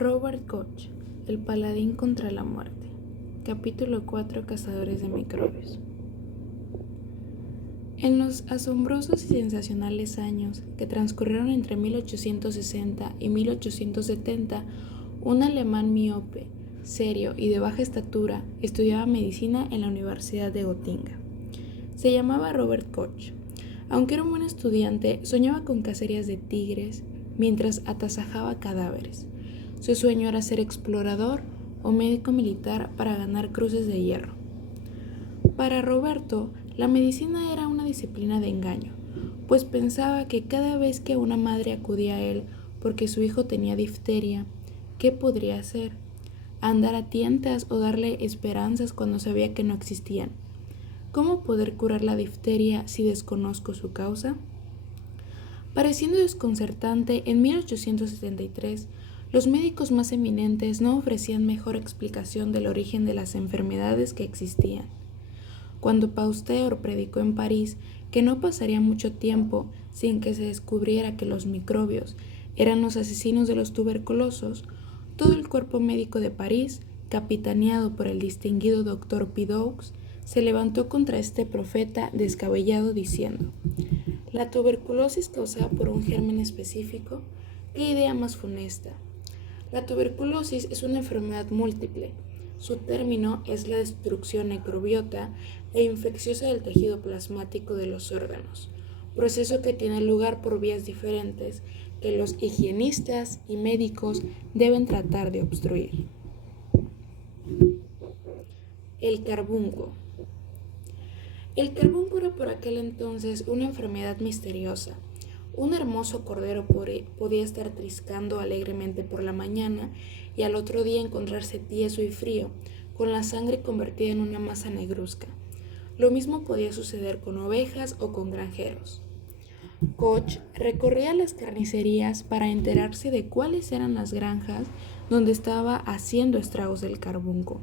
Robert Koch, el paladín contra la muerte. Capítulo 4. Cazadores de microbios. En los asombrosos y sensacionales años que transcurrieron entre 1860 y 1870, un alemán miope, serio y de baja estatura estudiaba medicina en la Universidad de Gotinga. Se llamaba Robert Koch. Aunque era un buen estudiante, soñaba con cacerías de tigres mientras atasajaba cadáveres. Su sueño era ser explorador o médico militar para ganar cruces de hierro. Para Roberto, la medicina era una disciplina de engaño, pues pensaba que cada vez que una madre acudía a él porque su hijo tenía difteria, ¿qué podría hacer? ¿Andar a tientas o darle esperanzas cuando sabía que no existían? ¿Cómo poder curar la difteria si desconozco su causa? Pareciendo desconcertante, en 1873, los médicos más eminentes no ofrecían mejor explicación del origen de las enfermedades que existían. Cuando Pasteur predicó en París que no pasaría mucho tiempo sin que se descubriera que los microbios eran los asesinos de los tuberculosos, todo el cuerpo médico de París, capitaneado por el distinguido doctor Pidoux, se levantó contra este profeta descabellado diciendo: ¿la tuberculosis causada por un germen específico? ¿Qué idea más funesta? La tuberculosis es una enfermedad múltiple. Su término es la destrucción microbiota e infecciosa del tejido plasmático de los órganos, proceso que tiene lugar por vías diferentes que los higienistas y médicos deben tratar de obstruir. El carbunco. El carbunco era por aquel entonces una enfermedad misteriosa. Un hermoso cordero podía estar triscando alegremente por la mañana y al otro día encontrarse tieso y frío, con la sangre convertida en una masa negruzca. Lo mismo podía suceder con ovejas o con granjeros. Koch recorría las carnicerías para enterarse de cuáles eran las granjas donde estaba haciendo estragos el carbunco.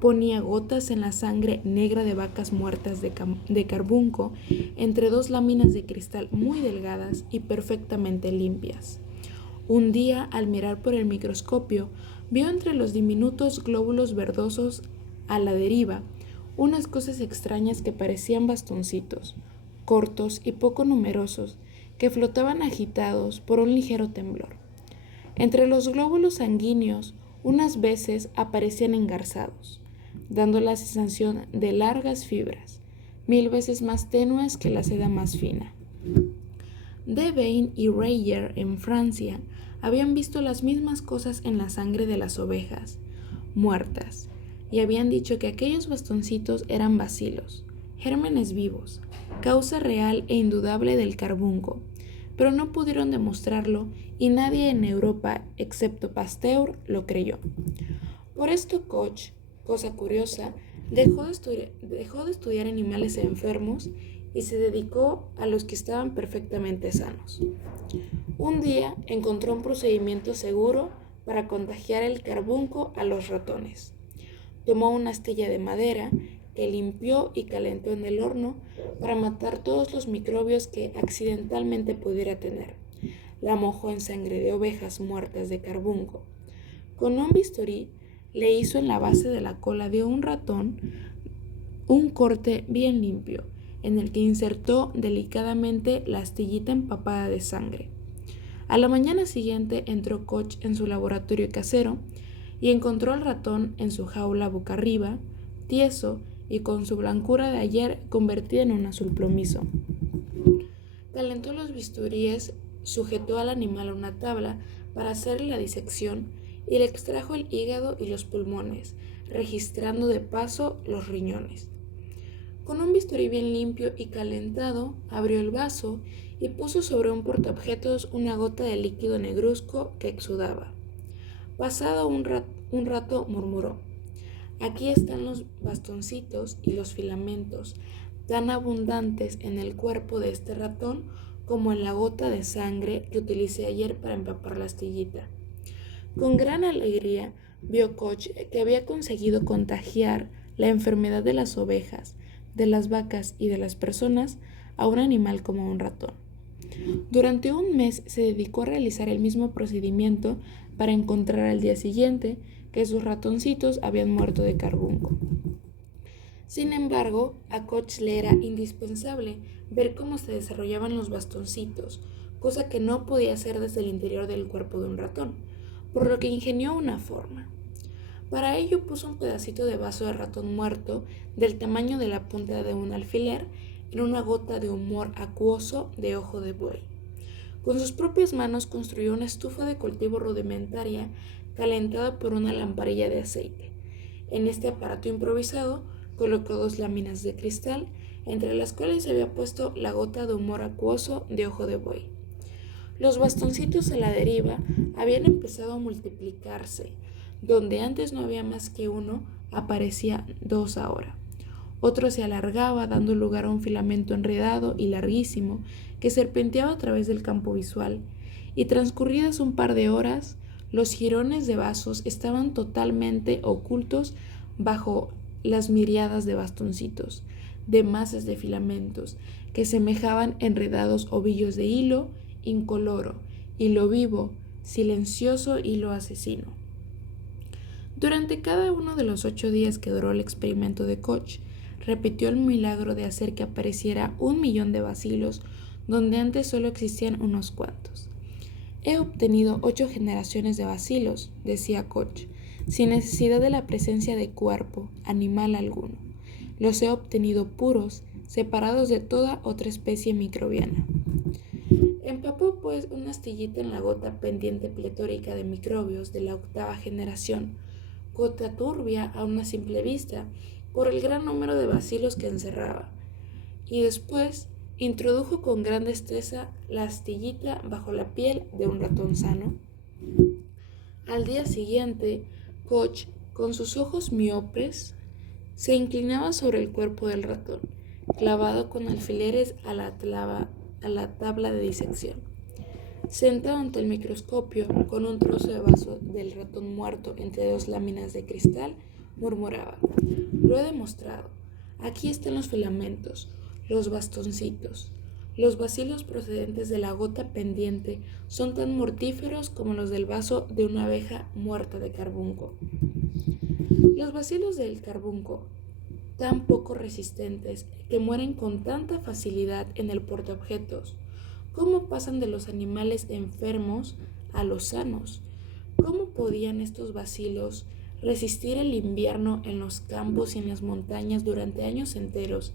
Ponía gotas en la sangre negra de vacas muertas de carbunco entre dos láminas de cristal muy delgadas y perfectamente limpias. Un día, al mirar por el microscopio, vio entre los diminutos glóbulos verdosos a la deriva unas cosas extrañas que parecían bastoncitos, cortos y poco numerosos, que flotaban agitados por un ligero temblor. Entre los glóbulos sanguíneos, unas veces aparecían engarzados, dando la sensación de largas fibras, 1000 veces más tenues que la seda más fina. Devane y Reyer en Francia habían visto las mismas cosas en la sangre de las ovejas muertas y habían dicho que aquellos bastoncitos eran bacilos, gérmenes vivos, causa real e indudable del carbunco, pero no pudieron demostrarlo y nadie en Europa, excepto Pasteur, lo creyó. Por esto Koch, cosa curiosa, dejó de estudiar animales enfermos y se dedicó a los que estaban perfectamente sanos. Un día encontró un procedimiento seguro para contagiar el carbunco a los ratones. Tomó una astilla de madera que limpió y calentó en el horno para matar todos los microbios que accidentalmente pudiera tener. La mojó en sangre de ovejas muertas de carbunco. Con un bisturí le hizo en la base de la cola de un ratón un corte bien limpio, en el que insertó delicadamente la astillita empapada de sangre. A la mañana siguiente entró Koch en su laboratorio casero y encontró al ratón en su jaula boca arriba, tieso y con su blancura de ayer convertida en un azul plomizo. Calentó los bisturíes, sujetó al animal a una tabla para hacerle la disección y le extrajo el hígado y los pulmones, registrando de paso los riñones. Con un bisturí bien limpio y calentado, abrió el vaso y puso sobre un portaobjetos una gota de líquido negruzco que exudaba. Pasado un rato murmuró: aquí están los bastoncitos y los filamentos, tan abundantes en el cuerpo de este ratón como en la gota de sangre que utilicé ayer para empapar la astillita. Con gran alegría vio Koch que había conseguido contagiar la enfermedad de las ovejas, de las vacas y de las personas a un animal como un ratón. Durante un mes se dedicó a realizar el mismo procedimiento para encontrar al día siguiente que sus ratoncitos habían muerto de carbunco. Sin embargo, a Koch le era indispensable ver cómo se desarrollaban los bastoncitos, cosa que no podía hacer desde el interior del cuerpo de un ratón, por lo que ingenió una forma. Para ello puso un pedacito de vaso de ratón muerto del tamaño de la punta de un alfiler en una gota de humor acuoso de ojo de buey. Con sus propias manos construyó una estufa de cultivo rudimentaria calentada por una lamparilla de aceite. En este aparato improvisado colocó 2 láminas de cristal, entre las cuales había puesto la gota de humor acuoso de ojo de buey. Los bastoncitos a la deriva habían empezado a multiplicarse. Donde antes no había más que uno, aparecía 2 ahora. Otro se alargaba, dando lugar a un filamento enredado y larguísimo que serpenteaba a través del campo visual, y transcurridas un par de horas, los jirones de vasos estaban totalmente ocultos bajo las miriadas de bastoncitos, de masas de filamentos, que semejaban enredados ovillos de hilo incoloro, hilo vivo, silencioso hilo asesino. Durante cada uno de los 8 días que duró el experimento de Koch, repitió el milagro de hacer que apareciera 1.000.000 de bacilos donde antes solo existían unos cuantos. He obtenido 8 generaciones de bacilos, decía Koch, sin necesidad de la presencia de cuerpo animal alguno. Los he obtenido puros, separados de toda otra especie microbiana. Empapó pues una astillita en la gota pendiente pletórica de microbios de la 8ª generación, gota turbia a una simple vista por el gran número de bacilos que encerraba, y después introdujo con gran destreza la astillita bajo la piel de un ratón sano. Al día siguiente, Koch, con sus ojos miopes, se inclinaba sobre el cuerpo del ratón, clavado con alfileres a la tabla de disección. Sentado ante el microscopio, con un trozo de vaso del ratón muerto entre 2 láminas de cristal, murmuraba: «Lo he demostrado. Aquí están los filamentos, los bastoncitos. Los bacilos procedentes de la gota pendiente son tan mortíferos como los del vaso de una abeja muerta de carbunco. Los bacilos del carbunco, tan poco resistentes, que mueren con tanta facilidad en el portaobjetos. ¿Cómo pasan de los animales enfermos a los sanos? ¿Cómo podían estos bacilos resistir el invierno en los campos y en las montañas durante años enteros,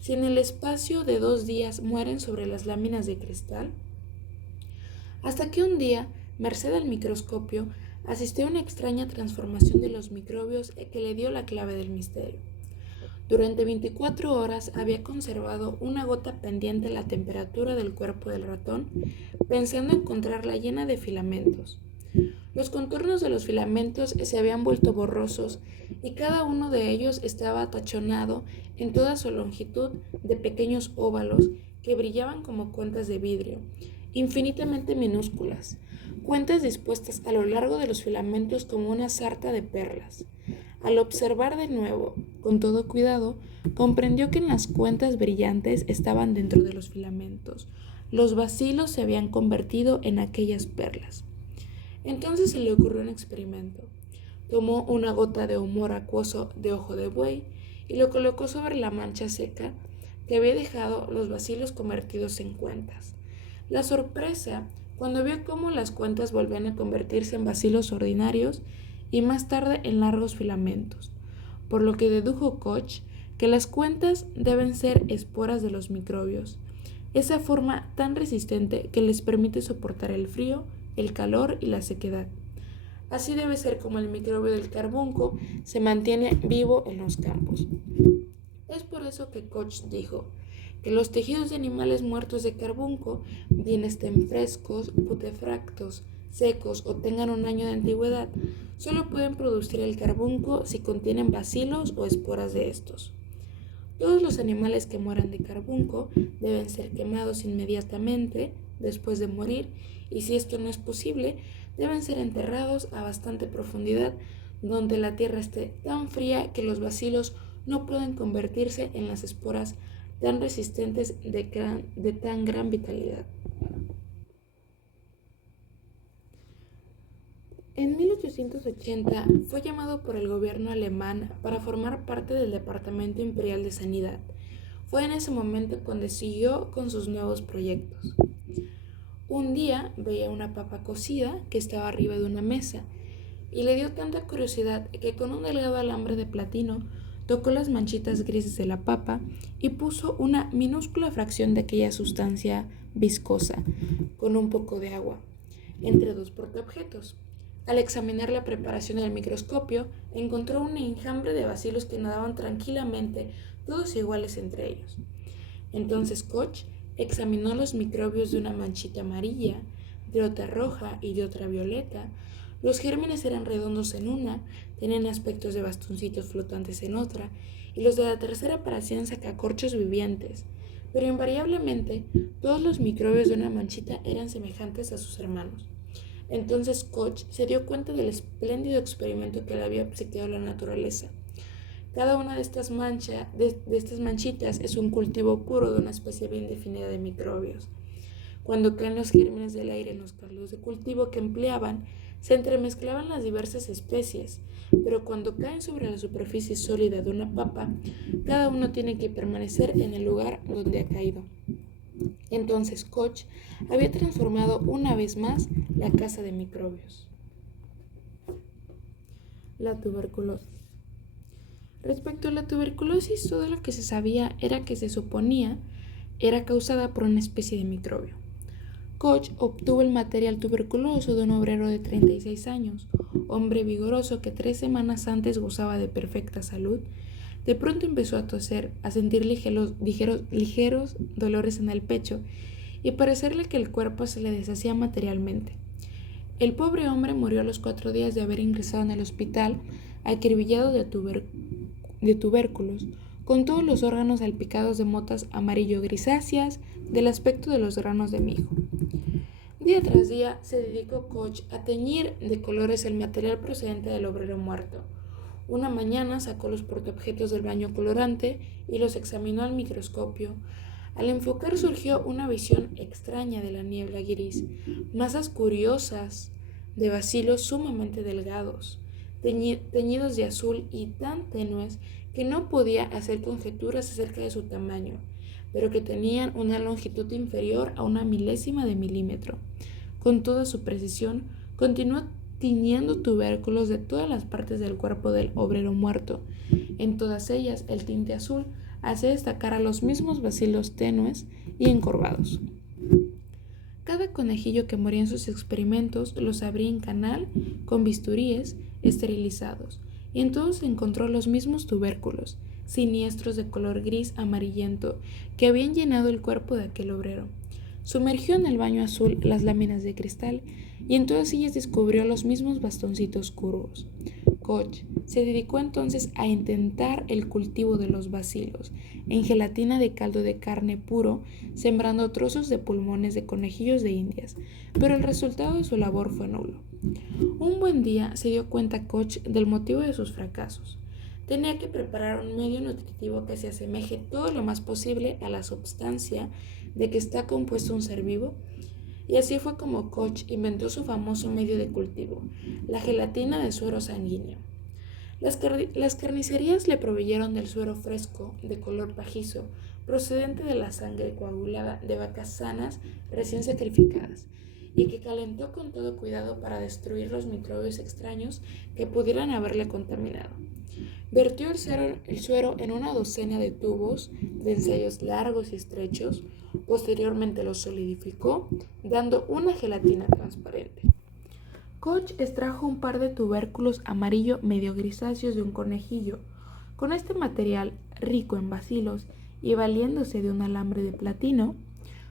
si en el espacio de 2 días mueren sobre las láminas de cristal? Hasta que un día, merced al microscopio, asistió a una extraña transformación de los microbios que le dio la clave del misterio. Durante 24 horas había conservado una gota pendiente a la temperatura del cuerpo del ratón, pensando encontrarla llena de filamentos. Los contornos de los filamentos se habían vuelto borrosos y cada uno de ellos estaba tachonado en toda su longitud de pequeños óvalos que brillaban como cuentas de vidrio, infinitamente minúsculas, cuentas dispuestas a lo largo de los filamentos como una sarta de perlas. Al observar de nuevo, con todo cuidado, comprendió que en las cuentas brillantes estaban dentro de los filamentos. Los bacilos se habían convertido en aquellas perlas. Entonces se le ocurrió un experimento. Tomó una gota de humor acuoso de ojo de buey y lo colocó sobre la mancha seca que había dejado los bacilos convertidos en cuentas. La sorpresa cuando vio cómo las cuentas volvían a convertirse en bacilos ordinarios y más tarde en largos filamentos, por lo que dedujo Koch que las cuentas deben ser esporas de los microbios, esa forma tan resistente que les permite soportar el frío, el calor y la sequedad. Así debe ser como el microbio del carbunco se mantiene vivo en los campos. Es por eso que Koch dijo que los tejidos de animales muertos de carbunco, bien estén frescos, putefactos, secos o tengan un año de antigüedad, solo pueden producir el carbunco si contienen bacilos o esporas de estos. Todos los animales que mueran de carbunco deben ser quemados inmediatamente después de morir, y si esto no es posible, deben ser enterrados a bastante profundidad donde la tierra esté tan fría que los bacilos no pueden convertirse en las esporas tan resistentes de tan gran vitalidad. En 1880 fue llamado por el gobierno alemán para formar parte del Departamento Imperial de Sanidad. Fue en ese momento cuando siguió con sus nuevos proyectos. Un día veía una papa cocida que estaba arriba de una mesa y le dio tanta curiosidad que con un delgado alambre de platino tocó las manchitas grises de la papa y puso una minúscula fracción de aquella sustancia viscosa con un poco de agua entre dos portaobjetos. Al examinar la preparación en el microscopio, encontró un enjambre de bacilos que nadaban tranquilamente, todos iguales entre ellos. Entonces Koch examinó los microbios de una manchita amarilla, de otra roja y de otra violeta. Los gérmenes eran redondos en una, tenían aspectos de bastoncitos flotantes en otra, y los de la tercera parecían sacacorchos vivientes. Pero invariablemente, todos los microbios de una manchita eran semejantes a sus hermanos. Entonces Koch se dio cuenta del espléndido experimento que le había obsequiado la naturaleza. Cada una de estas manchitas es un cultivo puro de una especie bien definida de microbios. Cuando caen los gérmenes del aire en los caldos de cultivo que empleaban, se entremezclaban las diversas especies, pero cuando caen sobre la superficie sólida de una papa, cada uno tiene que permanecer en el lugar donde ha caído. Entonces Koch había transformado una vez más la casa de microbios. La tuberculosis. Respecto a la tuberculosis, todo lo que se sabía era que se suponía era causada por una especie de microbio. Koch obtuvo el material tuberculoso de un obrero de 36 años, hombre vigoroso que 3 semanas antes gozaba de perfecta salud. De pronto empezó a toser, a sentir ligeros dolores en el pecho y parecerle que el cuerpo se le deshacía materialmente. El pobre hombre murió a los 4 días de haber ingresado en el hospital, acribillado de tubérculos, con todos los órganos salpicados de motas amarillo-grisáceas del aspecto de los granos de mijo. Día tras día se dedicó Koch a teñir de colores el material procedente del obrero muerto. Una mañana sacó los portaobjetos del baño colorante y los examinó al microscopio. Al enfocar surgió una visión extraña de la niebla gris, masas curiosas de bacilos sumamente delgados, teñidos de azul y tan tenues que no podía hacer conjeturas acerca de su tamaño, pero que tenían una longitud inferior a 1/1000 de milímetro. Con toda su precisión, continuó tiñendo tubérculos de todas las partes del cuerpo del obrero muerto. En todas ellas, el tinte azul hacía destacar a los mismos bacilos tenues y encorvados. Cada conejillo que moría en sus experimentos los abría en canal con bisturíes esterilizados, y en todos encontró los mismos tubérculos, siniestros de color gris amarillento, que habían llenado el cuerpo de aquel obrero. Sumergió en el baño azul las láminas de cristal y en todas ellas descubrió los mismos bastoncitos curvos. Koch se dedicó entonces a intentar el cultivo de los bacilos en gelatina de caldo de carne puro, sembrando trozos de pulmones de conejillos de indias, pero el resultado de su labor fue nulo. Un buen día se dio cuenta Koch del motivo de sus fracasos. Tenía que preparar un medio nutritivo que se asemeje todo lo más posible a la substancia de que está compuesto un ser vivo, y así fue como Koch inventó su famoso medio de cultivo, la gelatina de suero sanguíneo. Las carnicerías le proveyeron del suero fresco, de color pajizo, procedente de la sangre coagulada de vacas sanas recién sacrificadas, y que calentó con todo cuidado para destruir los microbios extraños que pudieran haberle contaminado. Vertió el suero en una docena de tubos de ensayos largos y estrechos. Posteriormente lo solidificó, dando una gelatina transparente. Koch extrajo un par de tubérculos amarillo medio grisáceos de un conejillo. Con este material, rico en bacilos y valiéndose de un alambre de platino,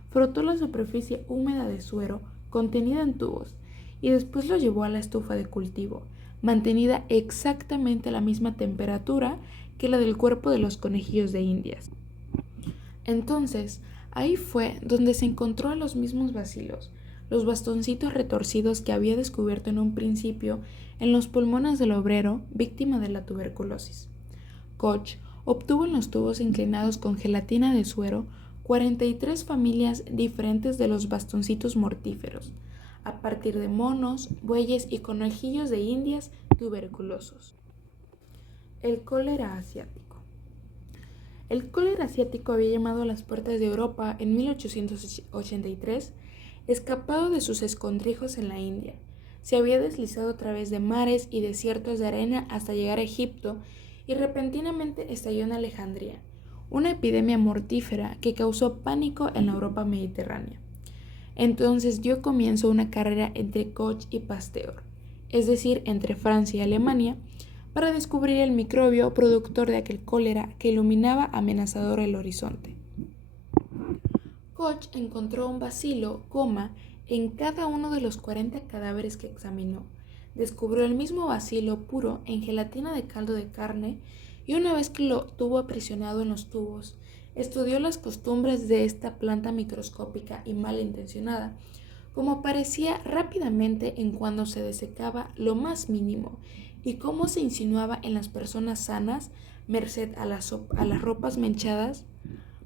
frotó la superficie húmeda de suero contenida en tubos y después lo llevó a la estufa de cultivo, mantenida exactamente a la misma temperatura que la del cuerpo de los conejillos de indias. Entonces, ahí fue donde se encontró a los mismos bacilos, los bastoncitos retorcidos que había descubierto en un principio en los pulmones del obrero víctima de la tuberculosis. Koch obtuvo en los tubos inclinados con gelatina de suero 43 familias diferentes de los bastoncitos mortíferos, a partir de monos, bueyes y conejillos de indias tuberculosos. El cólera asiático. El cólera asiático había llamado a las puertas de Europa en 1883, escapado de sus escondrijos en la India. Se había deslizado a través de mares y desiertos de arena hasta llegar a Egipto y repentinamente estalló en Alejandría, una epidemia mortífera que causó pánico en la Europa mediterránea. Entonces dio comienzo una carrera entre Koch y Pasteur, es decir, entre Francia y Alemania, para descubrir el microbio productor de aquel cólera que iluminaba amenazador el horizonte. Koch encontró un bacilo, en cada uno de los 40 cadáveres que examinó. Descubrió el mismo bacilo puro en gelatina de caldo de carne y una vez que lo tuvo aprisionado en los tubos, estudió las costumbres de esta planta microscópica y malintencionada, como aparecía rápidamente en cuando se desecaba lo más mínimo y cómo se insinuaba en las personas sanas merced a las ropas manchadas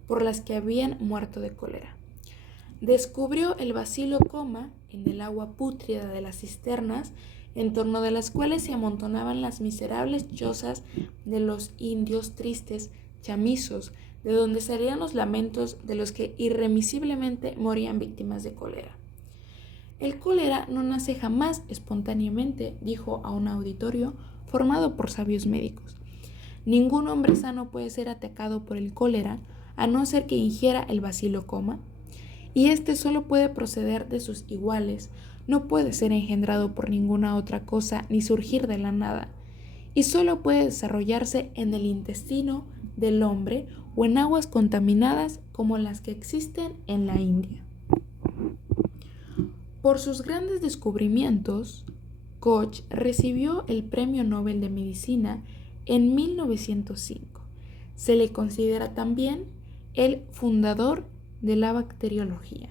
por las que habían muerto de cólera. Descubrió el bacilo, en el agua pútrida de las cisternas, en torno de las cuales se amontonaban las miserables chozas de los indios tristes chamizos, de donde salían los lamentos de los que irremisiblemente morían víctimas de cólera. El cólera no nace jamás espontáneamente, dijo a un auditorio formado por sabios médicos. Ningún hombre sano puede ser atacado por el cólera a no ser que ingiera el bacilo, y este solo puede proceder de sus iguales, no puede ser engendrado por ninguna otra cosa ni surgir de la nada, y solo puede desarrollarse en el intestino del hombre o en aguas contaminadas como las que existen en la India. Por sus grandes descubrimientos, Koch recibió el Premio Nobel de Medicina en 1905. Se le considera también el fundador de la bacteriología.